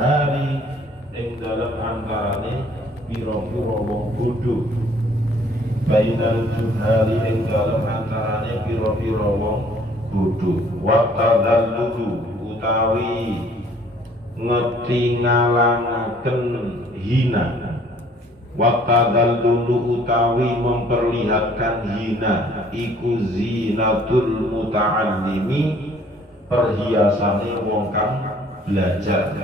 juhari ing dalem antarane pira-pira wong bodho. Bainal juhari ing dalem antarane pira-pira wong bodho. Wa tadallulu utawi ngetingalangaken hina. Wa tadallulu utawi memperlihatkan hina iku zinatul muta'allimi perhiasane wong kang belajar.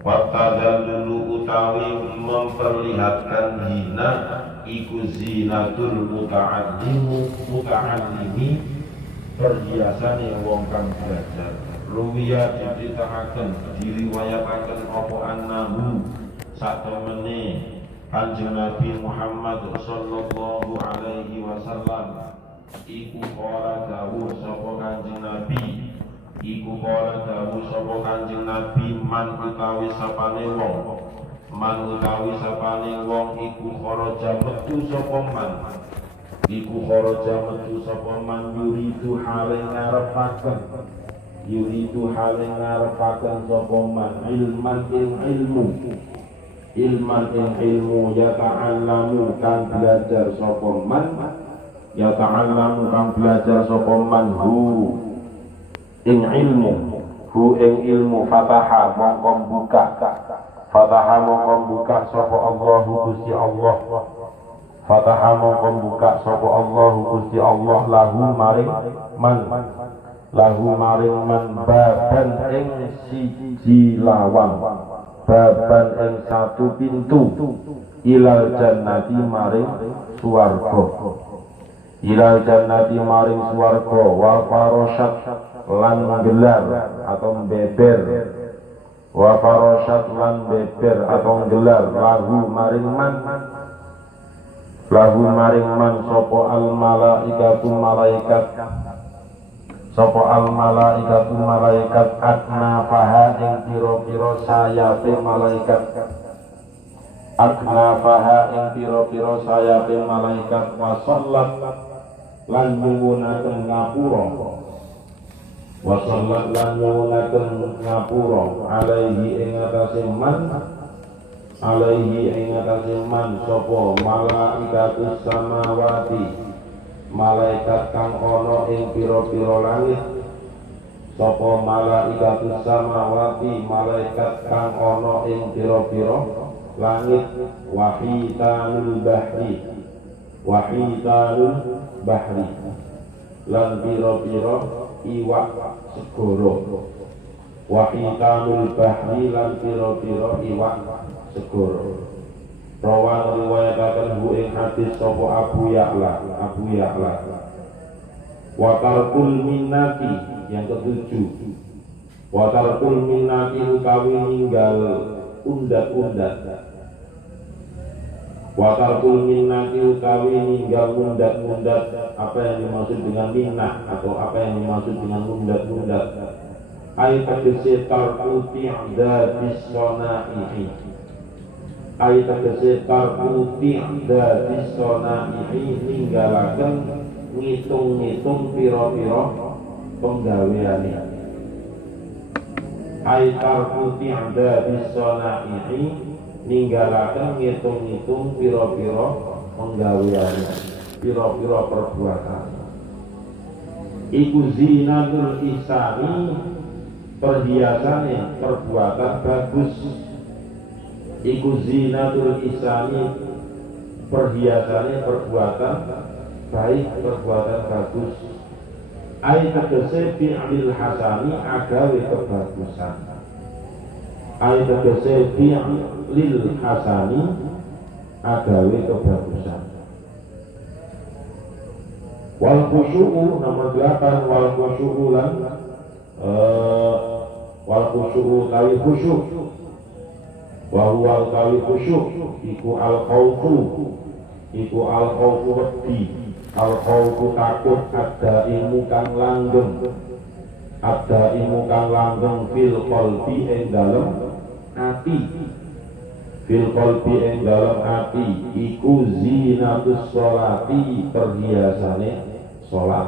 Wa tadallulu utawi memperlihatkan hina iku zinatul muta'allimi perhiasane wong kang belajar. Ruwiya diceritakan diriwayataken apa annahu satemene Kanjeng Nabi Muhammad sallallahu alaihi wasallam iku ora dawuh sapa Kanjeng Nabi iku ora dawuh sapa Kanjeng Nabi man utawi sapane wong iku kharaja metu sapa man yuridu hale ngarepaken sapa man ilman ilmu yata'allamu kang belajar sapa man hu ing ilmu fataha mongko buka sapa Allahu Gusti Allah lahu maring man baban ing siji lawang baban ing satu pintu ilal jannati maring swarga wa farashat lan gelar atau beber lahu maring man sapa al malaikatu malaikat aknafaha ing pira-pira sayape malaikat wasallat lan nyuwunaken ngapura alaihi ing atase man sapa malaikatus samawati malaikat kang ana ing pira-pira langit malaikat kang ana ing pira-pira langit wahitanul bahri lan pira-pira iwak segara Rawan riwayataken hu ing hadis sapa Abu Ya'la. Wa tarkul minnati yang ketujuh. Wa tarkul minnati utawi ninggal undat-undat. Apa yang dimaksud dengan minnah atau apa yang dimaksud dengan undat-undat? Ayat tegese tarku ti'dadis sonaihi. Ayat tegese tarku ti'dadis sonaihi ninggalaken ngitung-ngitung pira-pira penggaweane. Ayat tarku ti'dadis sonaihi ninggalaken ngitung-ngitung pira-pira penggaweane, pira-pira perbuatan. Iku zinatul ihsani perhiasane perbuatan bagus. Iku zinatul ihsani perhiasane perbuatan baik, perbuatan bagus. Ai tegese fi'lil hasani agawe kebagusan. Ai tegese fi'lil hasani agawe kebagusan. Wal khusyu'u nomor 8 wal khusyu'u lan wal khusyu'u tawi khusyuk wa huwa tawi khusyuk iku al khawfu wedi al khawfu takut ada ilmu kang langgeng fil qalbi ing dalem ati iku zinatus sholati perhiasane sholat.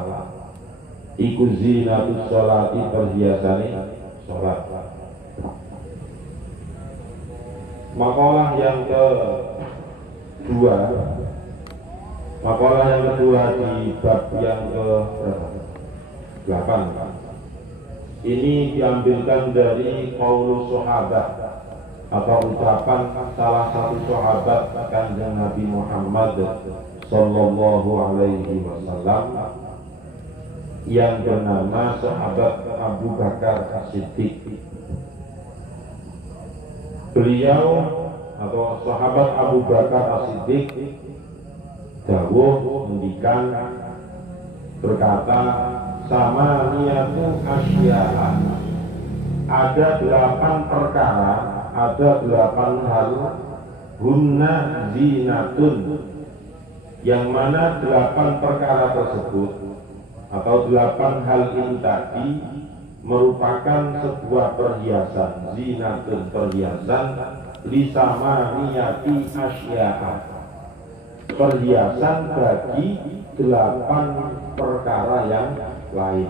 Makalah yang kedua, di bab yang ke berapa? 8. Ini diambilkan dari qaulus sahabat atau ucapan salah satu sahabat Kanjeng Nabi Muhammad sallallahu alaihi wasallam yang bernama sahabat Abu Bakar As-Siddiq. Beliau atau sahabat Abu Bakar As-Siddiq dawuh ngendikan berkata, sama niatu asya'a, ada 8 perkara, ada 8 hal, hunna zinatun, yang mana 8 perkara tersebut atau 8 hal ini tadi merupakan sebuah perhiasan, zinatun, perhiasan, lisama niyati asya'a, perhiasan bagi 8 perkara yang lain,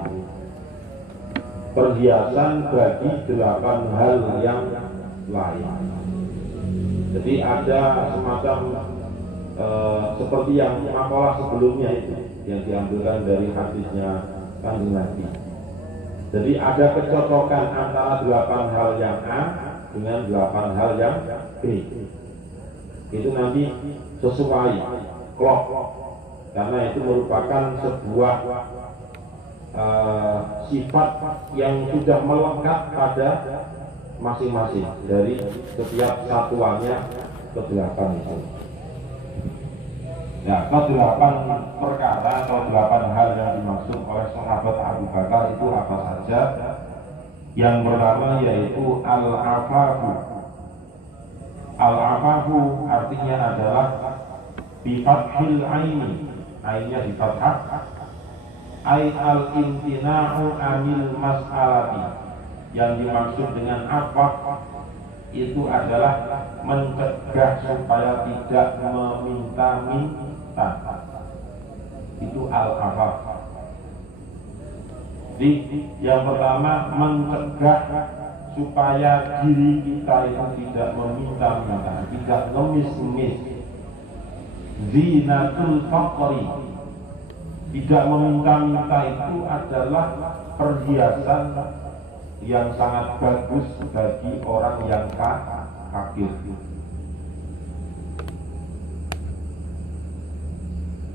perhiasan bagi 8 hal yang lain. Jadi ada semacam seperti yang makalah sebelumnya itu yang diambilkan dari hadisnya Kanjeng Nabi. Jadi ada kecocokan antara 8 hal yang A dengan 8 hal yang B. Itu nanti sesuai klop, karena itu merupakan sebuah sifat yang sudah melekat pada masing-masing dari setiap satuannya ke-8 itu. Ya, ke-8 perkara atau 8 hal yang dimaksud oleh sahabat Abu Bakar itu apa saja? Yang pertama yaitu al-afafu. Al-afafu artinya adalah bifathil aini, ainnya di fathah, ay al-imtina'u anil mas'alati. Yang dimaksud dengan afaf itu adalah mencegah supaya tidak meminta-minta. Itu al-afaf. Jadi yang pertama mencegah supaya diri kita itu tidak meminta-minta, tidak ngemis-ngemis. Zinatul faqri, tidak meminta-minta itu adalah perhiasan yang sangat bagus bagi orang yang fakir.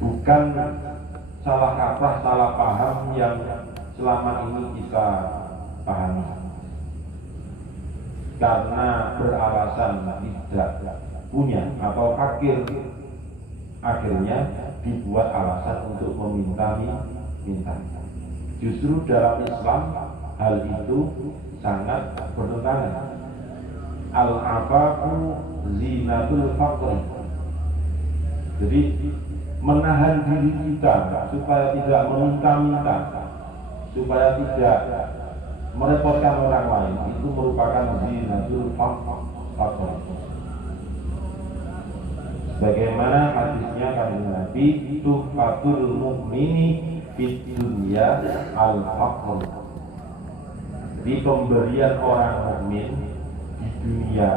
Bukan salah kaprah, salah paham yang selama ini kita pahami. Karena beralasan tidak punya atau fakir, akhirnya dibuat alasan untuk meminta-minta. Justru dalam Islam hal itu sangat bertentangan. Al-afafu zinatul faqri. Jadi menahan diri kita supaya tidak meminta-minta, supaya tidak merepotkan orang lain, itu merupakan zinatul faqri. Sebagaimana hadisnya Kanjeng Nabi, tuhfatul mu'mini fid dunya al-faqr. Di pemberian orang mukmin di dunia,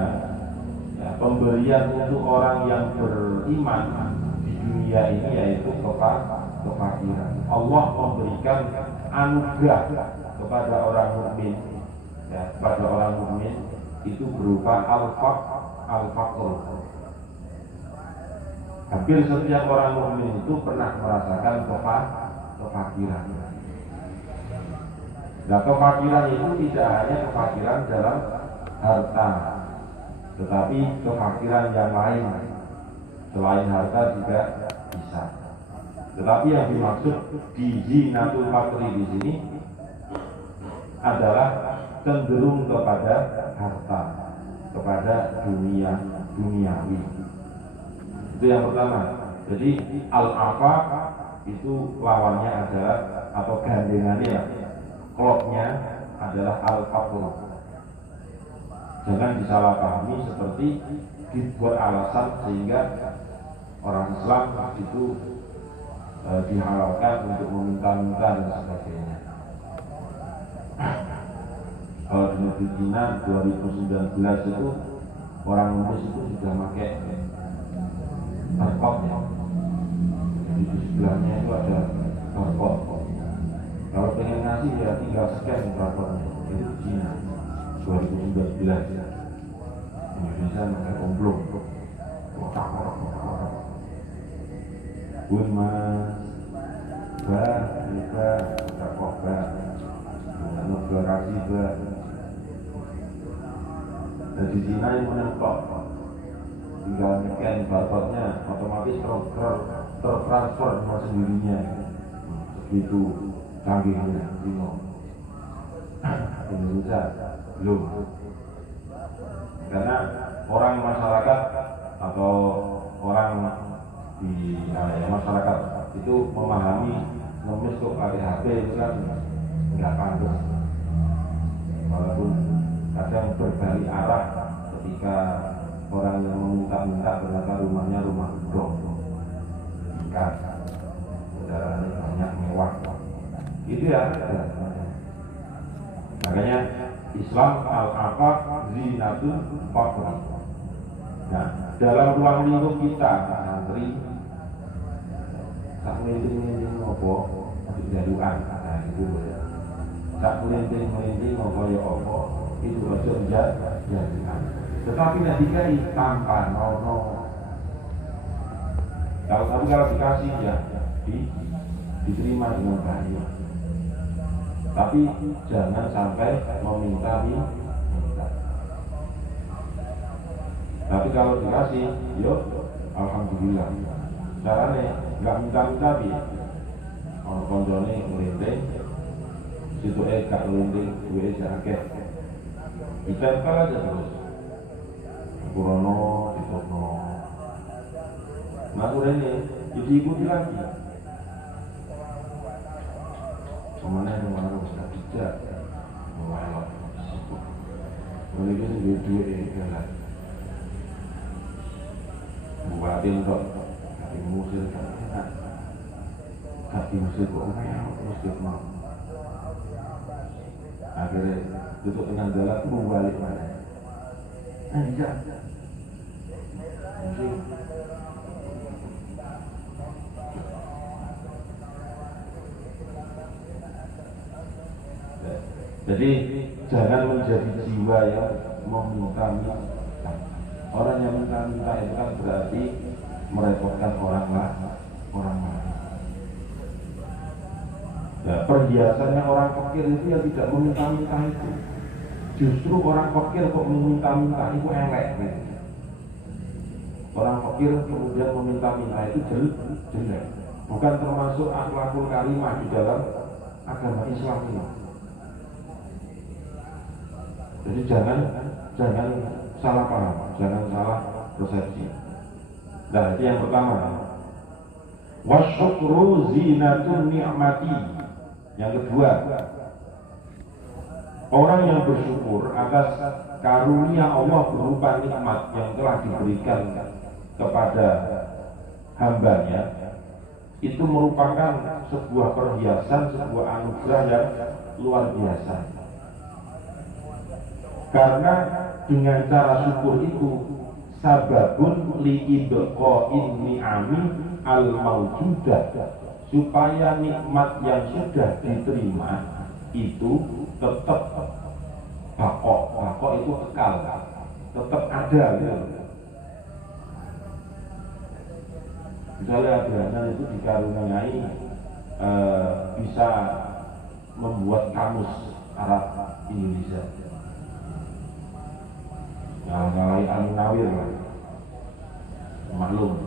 ya, pemberian untuk orang yang beriman di dunia ini yaitu kefakiran. Allah memberikan anugerah kepada orang mukmin, ya, kepada orang mukmin itu berupa al-faqr. Hampir setiap orang mukmin itu pernah merasakan kefakiran. Nah, kefakiran itu tidak hanya kefakiran dalam harta, tetapi kefakiran yang lain selain harta juga bisa. Tetapi yang dimaksud di zinatul faqri di sini adalah cenderung kepada harta, kepada duniawi. Itu yang pertama. Jadi al-afaf itu lawannya adalah atau gandengannya, klopnya adalah al-faqr. Jangan disalahpahami seperti dibuat alasan sehingga orang Islam itu dihalalkan untuk meminta-minta dan sebagainya. Kalau di negeri Cina 2019 itu orang nulis itu sudah pakai barcode ya. Jadi di sebelahnya itu ada barcode. Kalau pengen ngasih ya tinggal scan barcode-nya. Itu Cina 2019 ya. Indonesia pakai omblong. Bun mas, bah, juga tak koba, deklarasi bah. Dan di Cina yang menempel, tinggal scan barcode-nya, otomatis tertransfer sama sendirinya. Begitu canggihnya Cina. Indonesia belum. Karena orang masyarakat atau orang di masyarakat itu memahami nulis kok pakai HP itu kan nggak pantas, walaupun kadang berbalik arah ketika orang yang meminta-minta ternyata rumahnya rumah gedong, tingkat, kendaraannya banyak mewah, itu ya. Makanya Islam al-afaf zinatun faqr. Nah, dalam ruang lingkup kita santri tak melinting-melinting apa untuk jaduan, nah itu ya. Tak melinting-melinting apa ya apa itu aja jaduan. Tetapi nanti dikai tanpa no. Kalau dikasih ya diterima dengan baik. Tapi jangan sampai meminta. Tapi kalau dikasih, yuk, alhamdulillah. Caranya nggak minta-minta bi. Orang konjone ngelinting, situ gak ngelinting, gue jaket. Ditempel aja terus. Kurono, ditokno. Nah, udah ini diikuti lagi. Kemana yang mana harus tidak melewat. Mereka ini dua ini kan. Buatin kok, kaki musir kan enak. Kaki musir kok musir mau. Akhirnya tutup dengan jalan itu balik mana? Enggak. Musir. Jadi jangan menjadi jiwa yang meminta-minta. Orang yang minta-minta itu kan berarti merepotkan orang lain. Ya, perhiasannya orang fakir itu ya tidak meminta-minta itu. Justru orang fakir kok meminta-minta itu elek gitu. Orang fakir kemudian meminta-minta itu jelek. Bukan termasuk akhlakul karimah di dalam agama Islam ini. Jadi jangan salah paham, jangan salah persepsi. Nah, itu yang pertama. Wasyukru zinatun ni'mati. Yang kedua, orang yang bersyukur atas karunia Allah berupa nikmat yang telah diberikan kepada hambanya, itu merupakan sebuah perhiasan, sebuah anugerah yang luar biasa. Karena dengan cara syukur itu sababun li'idqa'in ni'ami al-mawjudah, supaya nikmat yang sudah diterima itu tetap bako itu kekal, tetap ada gitu. Misalnya Adriana itu dikaruniai bisa membuat kamus Arab Indonesia. Ngalai Al-Nawir maklum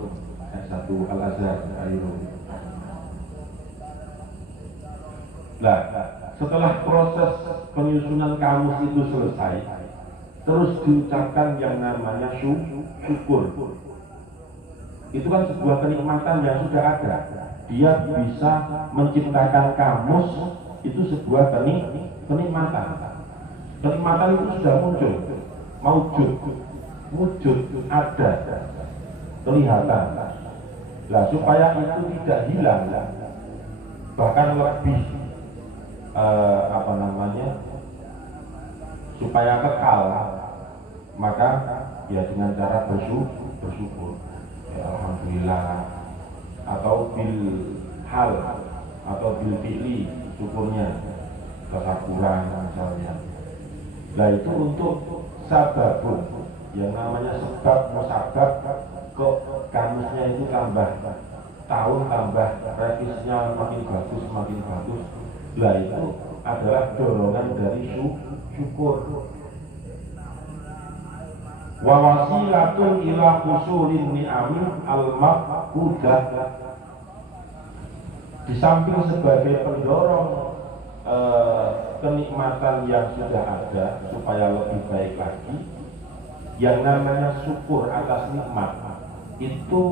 S1 Al-Azhar Kairo. Nah, setelah proses penyusunan kamus itu selesai, terus diucapkan yang namanya syukur. Itu kan sebuah kenikmatan yang sudah ada. Dia bisa menciptakan kamus, itu sebuah kenikmatan. Kenikmatan itu sudah muncul. Wujud ada, kelihatan. Nah, supaya itu tidak hilang, bahkan lebih supaya kekal, maka ya dengan cara bersyukur. Ya, alhamdulillah, atau bil hal atau bil fi'li syukurnya kesaburan misalnya. Nah itu untuk sababun, yang namanya sebab musabab, kok kamusnya itu tambah tahun, tambah revisinya makin bagus. Nah itu adalah dorongan dari syukur. Wa wasilatun ila husulin ni'amin al-maqqudah. Di samping sebagai pendorong kenikmatan yang sudah ada supaya lebih baik lagi, yang namanya syukur atas nikmat itu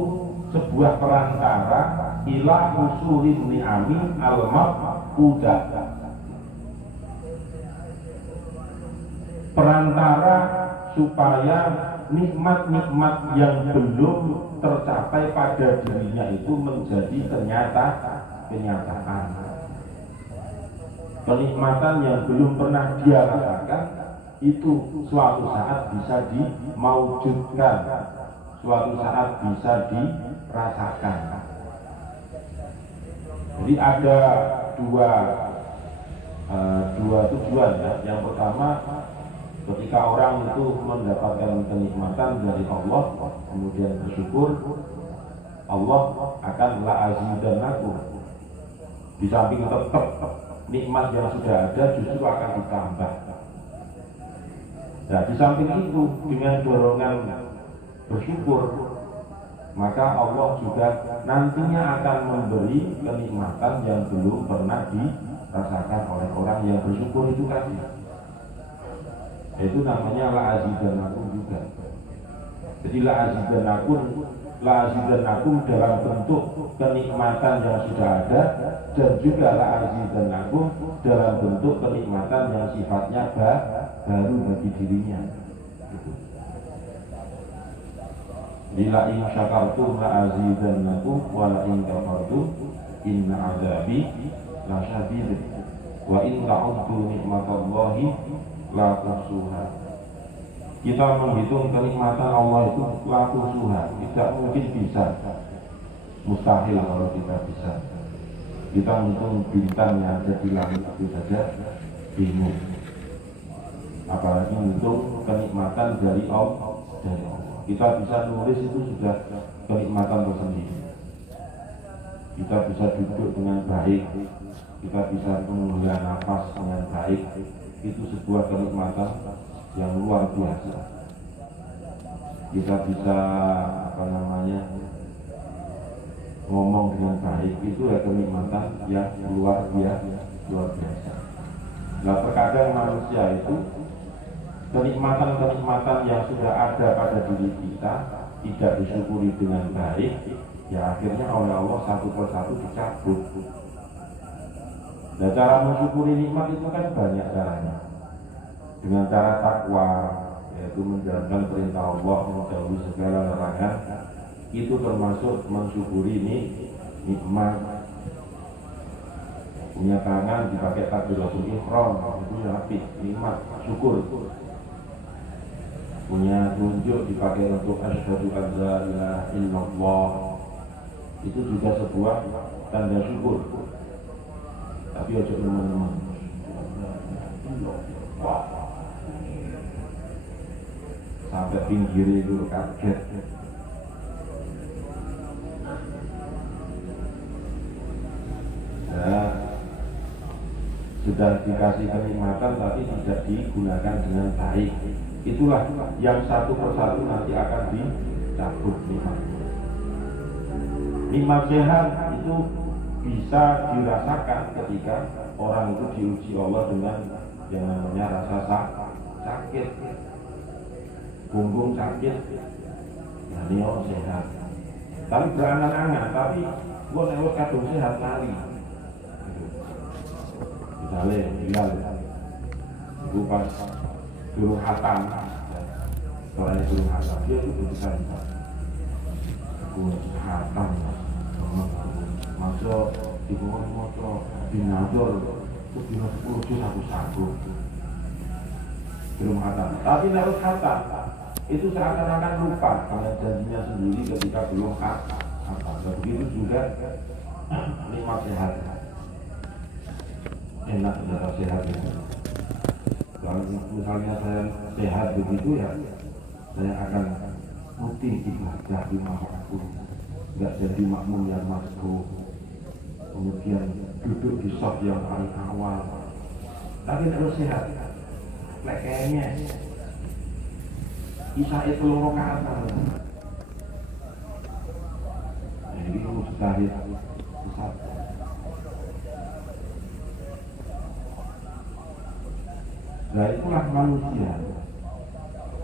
sebuah perantara ila husulin ni'amin al-maqqudah, perantara supaya nikmat-nikmat yang belum tercapai pada dirinya itu menjadi kenyataan. Kenikmatan yang belum pernah dia rasakan itu suatu saat bisa dimaujudkan, suatu saat bisa dirasakan. Jadi ada dua tujuan ya. Yang pertama, ketika orang itu mendapatkan kenikmatan dari Allah, kemudian bersyukur, Allah akan la'azidannakum. Di samping tetap nikmat yang sudah ada justru akan ditambah. Nah, di samping itu dengan dorongan bersyukur, maka Allah juga nantinya akan memberi kenikmatan yang belum pernah dirasakan oleh orang yang bersyukur itu tadi. Itu namanya la'azidannakum juga. Jadi la'azidannakum dalam bentuk kenikmatan yang sudah ada, dan juga la'azidannakum dalam bentuk kenikmatan yang sifatnya baru bagi dirinya. Gitu. Bila in syakartum la'azidannakum wa la in kafartum inna azabi lasyadid wa in ta'uddu nikmatallahi la tuhsuha. Kita menghitung kenikmatan Allah itu la tuhsuha, tidak mungkin bisa, mustahil kalau kita bisa. Kita menghitung bintang yang ada di langit itu saja bingung, apalagi menghitung kenikmatan dari Allah. Kita bisa nulis itu sudah kenikmatan tersendiri. Kita bisa duduk dengan baik, kita bisa menghela nafas dengan baik, itu sebuah kenikmatan yang luar biasa. Kita bisa ngomong dengan baik, itu ya kenikmatan yang luar biasa. Nah, terkadang manusia itu kenikmatan yang sudah ada pada diri kita tidak disyukuri dengan baik, ya akhirnya oleh Allah satu persatu dicabut. Nah, cara mensyukuri nikmat itu kan banyak caranya. Dengan cara takwa, yaitu menjalankan perintah Allah, menjauhi segala larangan, itu termasuk mensyukuri nikmat. Punya tangan dipakai takbiratul ihram, itu apik, nikmat, syukur. Punya telunjuk dipakai untuk asyhadu an la ilaha illallah, itu juga sebuah tanda syukur. Tapi ojo teman-teman, sampai pinggir itu kaget. Nah, sudah dikasih kenikmatan tapi tidak digunakan dengan baik, itulah yang satu persatu nanti akan dicabut nikmatnya. Nikmat sehat itu bisa dirasakan ketika orang itu diuji Allah dengan yang namanya rasa sakit, punggung sakit, nah ini orang sehat, tapi berangan-angan, tapi gua lewat kadung sehat kali. Misalnya, gue pas durung hatam, soalnya durung hatam, dia itu berusaha gue hatam, masuk di bawah motor, di nador, itu bina 10 juz aku sanggup. Belum hatam, tapi harus hatam, itu seakan-akan lupa dengan janjinya sendiri ketika belum apa. Begitu juga nikmat sehat, enak ya sehat itu. Kalau misalnya saya sehat begitu ya, saya akan rutin ibadah di waktu, nggak jadi makmum yang masuk, kemudian duduk di shop yang paling awal. Tapi terus sehat, kayaknya Isya itu rakaat. Jadi itu mustahil besar. Nah itulah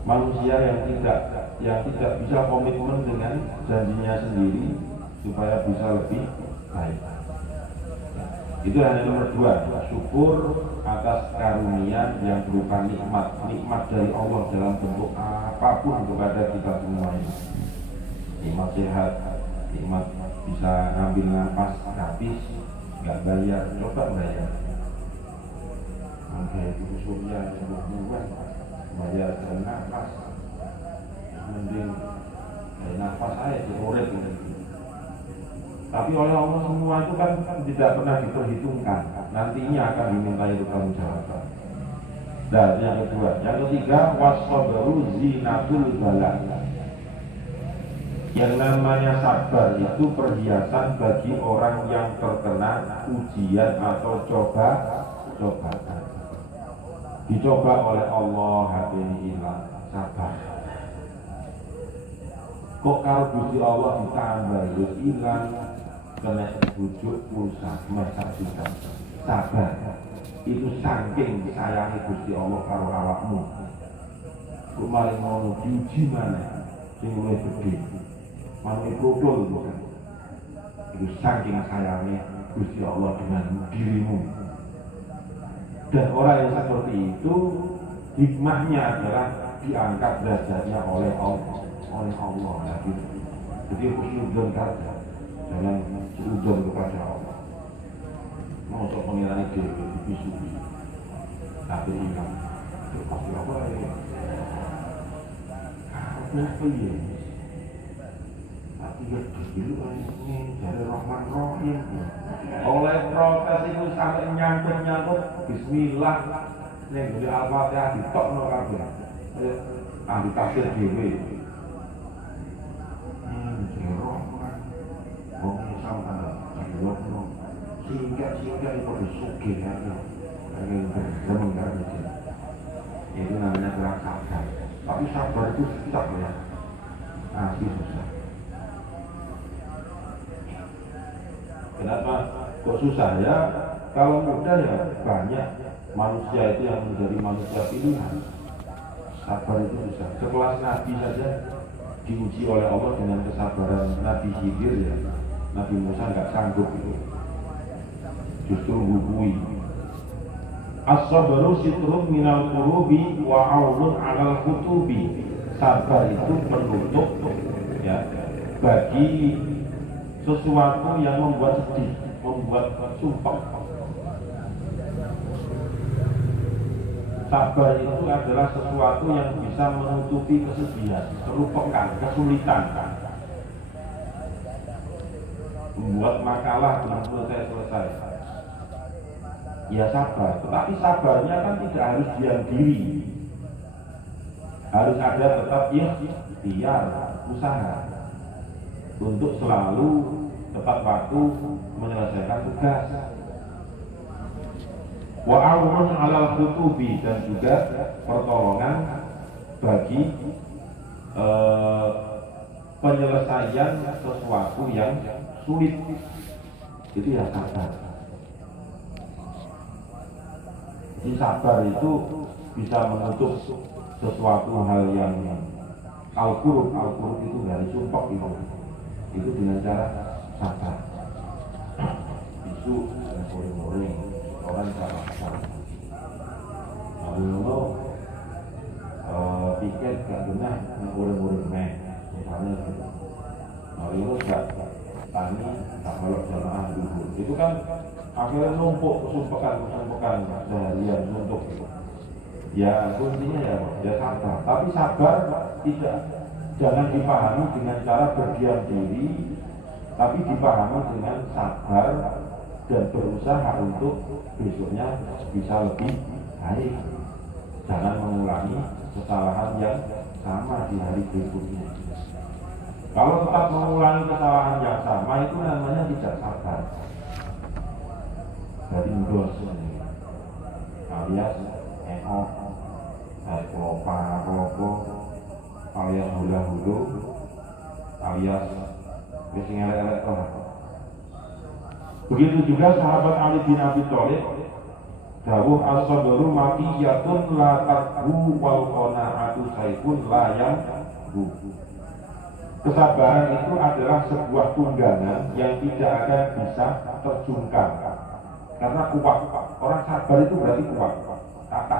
manusia yang tidak bisa komitmen dengan janjinya sendiri supaya bisa lebih baik. Itu hanya nomor 2, syukur atas karunia yang berupa nikmat dari Allah dalam bentuk apapun kepada kita semuanya. Nikmat sehat, nikmat bisa ngambil nafas gratis, nggak bayar, coba bayar. Oke, itu surya yang bukan bayar dari nafas, mending dari nafas aja diurut. Tapi oleh Allah semua itu kan tidak pernah diperhitungkan. Nantinya akan dimintai pertanggungjawaban. Dan yang kedua, yang ketiga, wassabaru zinatul bala. Yang namanya sabar itu perhiasan bagi orang yang terkena ujian atau cobaan. Dicoba oleh Allah hati ini hilang, sabar. Kok kalau Gusti Allah ditambah hilang, kena bujuk pulsa masa juga sabar. Itu saking sayangi Gusti Allah karo awakmu. Kok maling ngono diuji mana sing luwih gedhe. Manusia bodoh itu kan. Itu saking sayangnya Gusti Allah dengan dirimu. Dan orang yang seperti itu hikmahnya adalah diangkat derajatnya oleh Allah. Jadi khusnudon saja, jangan seudon kepada Allah. Mau untuk pengirani diri bisu, tapi ingat pasti apa ya? Apa ya? Tapi ya dulu ini dari Rahman Rahim. Oleh protes itu sampai nyangkut Bismillah. Ning dari Al-Fatihah ditokno kabeh. Ahli tafsir dhewe. Rahman. Wong sampean diwokno. Sehingga itu disugi ya. Zaman kan itu namanya gerak sabar. Tapi sabar itu susah ya. Asli susah. Kenapa kok susah ya? Kalau mudah ya banyak manusia itu yang menjadi manusia pilihan. Sabar itu susah. Sekelas Nabi saja diuji oleh Allah dengan kesabaran. Nabi Khidir ya, Nabi Musa nggak sanggup itu. Justru hubui. As-sabru sitrun minal qulubi wa 'aunun 'alal khutubi. Sabar itu penutup ya bagi sesuatu yang membuat sedih, membuat sumpah. Sabar itu adalah sesuatu yang bisa menutupi kesedihan, kerupakan, kesulitan, membuat makalah belum selesai. Ya sabar, tetapi sabarnya kan tidak harus diam diri, harus ada tetap ikhtiar, usaha untuk selalu tepat waktu menyelesaikan tugas. Wa aunun 'alal khutubi, dan juga pertolongan bagi penyelesaian sesuatu yang sulit. Itu ya sabar. Jadi sabar itu bisa menutup sesuatu hal yang al-qurub itu dari sumpah itu dengan cara sabar. Isu goreng-goreng orang cara sabar. Lalu tiket gak benar goreng-goreng meh misalnya gitu. Lalu gak tani tak melok jamaah dulu. Itu kan akhirnya numpuk kesumpekan seharian untuk itu. Ya kuncinya ya sabar. Tapi sabar tidak, jangan dipahami dengan cara berdiam diri, tapi dipahami dengan sabar dan berusaha untuk besoknya bisa lebih baik. Jangan mengulangi kesalahan yang sama di hari berikutnya. Kalau tetap mengulangi kesalahan yang sama itu namanya tidak sabar. Dari ndos alias eok, klopo, alias hula-hulu, alias wis ngelek-elek toh. Begitu juga sahabat Ali bin Abi Thalib, dawuh as-sabru maqiyatun la taqbu wal qanaatu saifun la yanbu. Kesabaran itu adalah sebuah tunggangan yang tidak akan bisa terjungkal. Karena kuat. Orang sabar itu berarti kuat. Kata.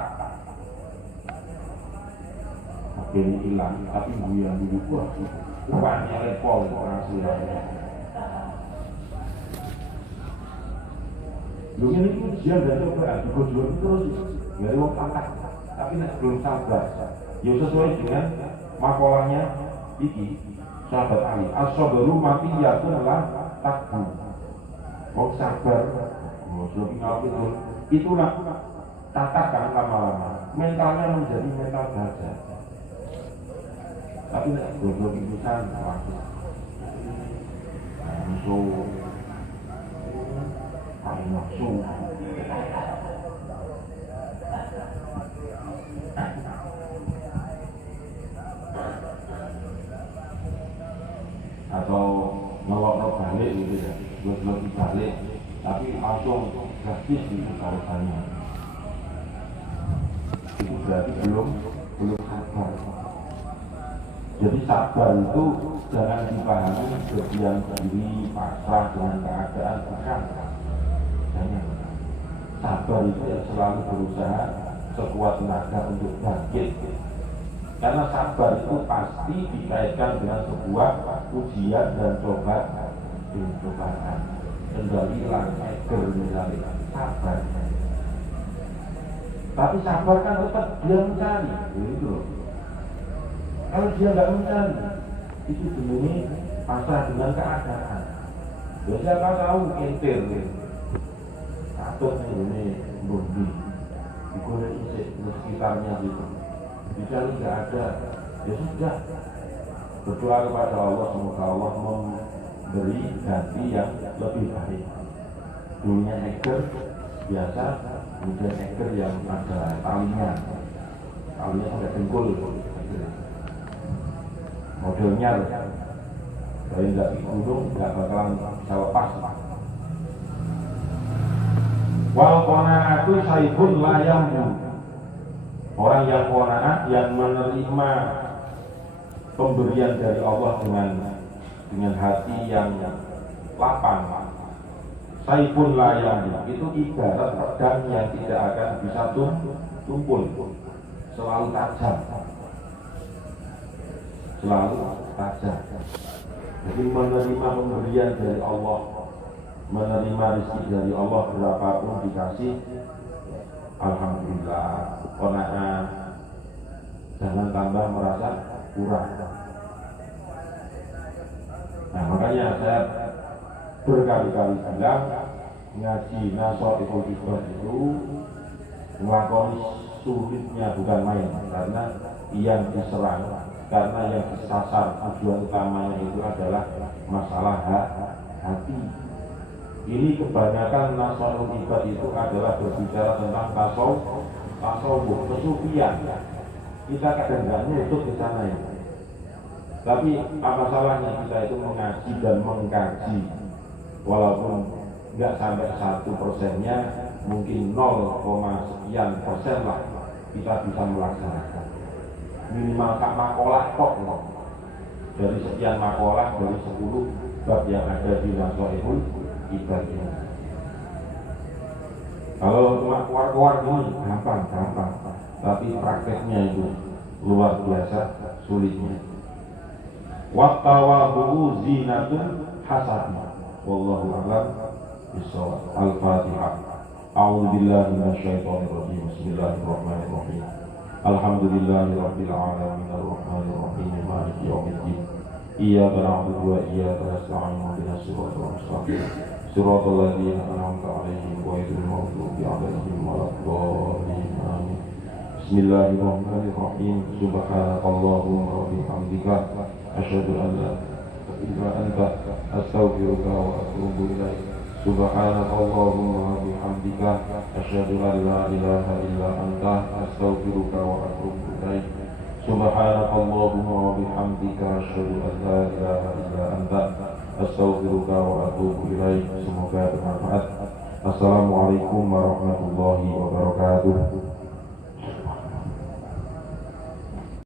Ini hilang, tapi yang dulu kuat. Kuatnya lepol penghasilannya. Lu ini ujian dan cobaan, digojoki terus dari wong angkat, tapi belum sabar. Ya sesuai dengan makolahnya iki sahabat Ali. As-sabru maqiyatun la taqbu. Wong sabar, sebelum itu itulah tatakan lama-lama. Mentalnya menjadi mental baja. Tapi nek goblok pisan langsung. Nafsu. Atau ngelok balik gitu ya, buat balik, tapi langsung gratis di kalisannya. Itu berarti belum sabar. Jadi sabar itu jangan dipahami berdiam diri, pasrah dengan keadaan, bukan. Sabar itu yang selalu berusaha sekuat tenaga untuk bangkit. Karena sabar itu pasti dikaitkan dengan sebuah ujian dan cobaan. Kendali eger misalnya sabar. Tapi sabar kan tetap dia mencari, gitu loh. Kalau dia nggak mencari, itu demi pasrah dengan keadaan. Ya siapa tahu kentir, atau ini bumi, digoreng isi di sekitarnya gitu. Dicari nggak ada, ya sudah. Berdoa kepada Allah, semoga Allah memberi ganti yang lebih baik. Dulunya eger biasa, kemudian eger yang ada talinya sampai dengkul. Modelnya, kalau nggak di gunung nggak bakalan bisa lepas. Wal qanaatu saifun la yanbu. Orang yang qanaat, yang menerima pemberian dari Allah dengan hati yang lapang. Saifun la yanbu itu ibarat pedang yang tidak akan bisa tumpul, selalu tajam. Jadi menerima pemberian dari Allah, menerima rezeki dari Allah berapapun dikasih, alhamdulillah, qanaah. Jangan tambah merasa kurang. Nah makanya saya berkali-kali bilang ngaji Nasoihul Ikhwan itu melakoni sulitnya bukan main, karena yang diserang, karena yang disasar tujuan utamanya itu adalah masalah hati. Ini kebanyakan Nasoihul Ikhwan itu adalah berbicara tentang tasawuf, kesufian. Kita kadang-kadang nutup ke sana ya. Tapi apa salahnya kita itu mengaji dan mengkaji, walaupun nggak sampai 1%-nya, mungkin 0,sekian% lah kita bisa melaksanakan. Minimal tak makolah tok loh. Dari sekian makolah, dari 10 bab yang ada di Nasoihul Ikhwan ini. Kalau cuma keluar-keluar ini gampang, tapi prakteknya itu luar biasa sulitnya. Wattawadhu zinatun hasanah. Wallahu a'lam bishawab. Al-Fatihah. A'udzu billahi minasyaitonir rajim. Bismillahirrahmanirrahim. Alhamdulillahirabbil alamin arrahmanir rahim maliki yaumiddin. Iyyaka na'budu wa iyyaka nasta'in ihdinas siratal mustaqim. Siratal ladzina an'amta 'alaihim ghairil maghdubi 'alaihim waladdallin. Amin. Bismillahirrahmanirrahim. Subhanakallahumma wa bihamdika asyhadu an la ilaha illa anta astaghfiruka wa atubu ilaik. Subhanakallahumma wa bihamdika asyhadu an la ilaha illa anta astaghfiruka wa atubu ilaik. Subhanakallahumma wa bihamdika asyhadu an la ilaha illa anta astaghfiruka wa atubu ilaik. Semoga bermanfaat. Assalamualaikum warahmatullahi wabarakatuh.